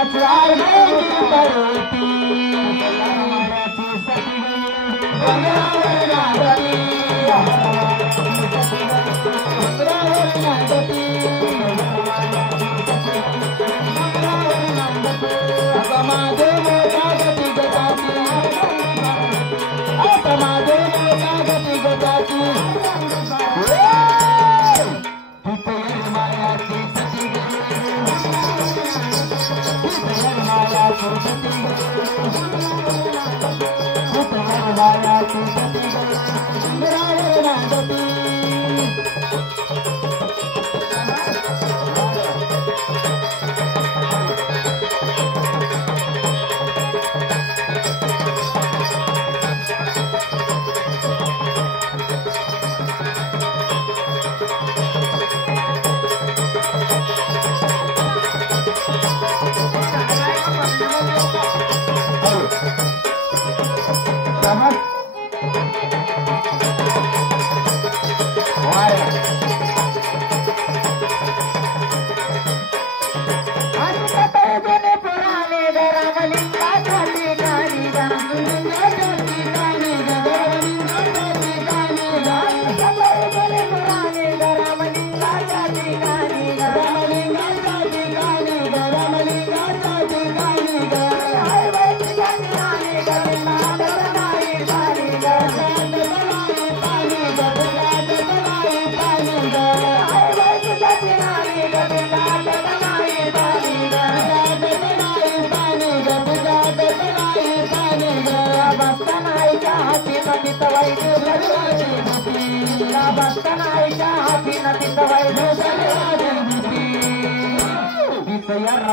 रमाळ्याची आरती करती रमाळ्याची सती डोंगरावर नाचती डोंगरावर नाचती माझे मोठा गती गजाची माझे मोठा गती गजाची मायाची सती मायाची सती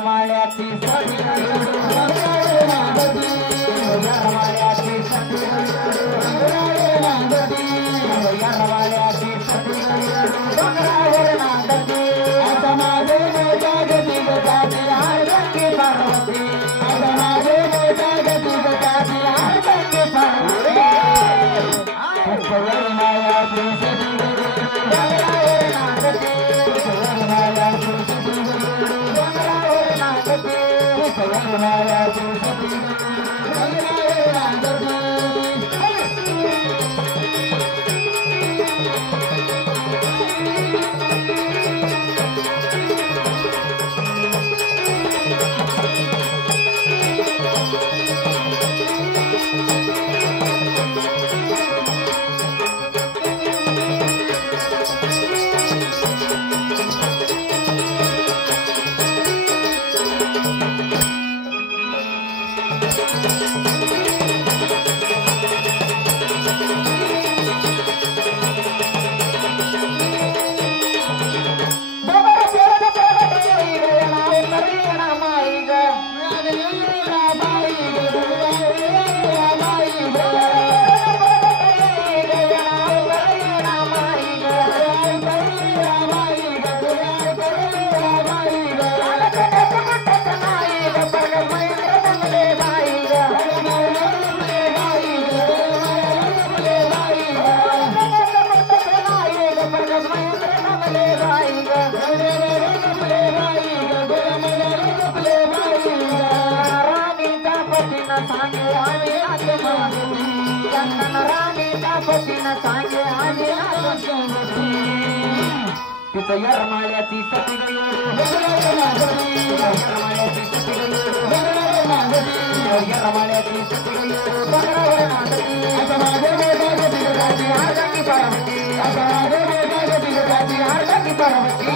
मायाची सती रमाळ्याची सती रमाळ्याची सती रमाळ्याची सती डोंगरावर नाचती माझे मोठा गती गजाची आरती पार्वती माझे मोठा गती गजाची आरती पार्वती रमाळ्याची सती डोंगरावर नाचती रमाळ्याची सती डोंगरावर नाचती रमाळ्याची सती डोंगरावर नाचती रमाळ्याची सती रमाळ्याची सती पार्वती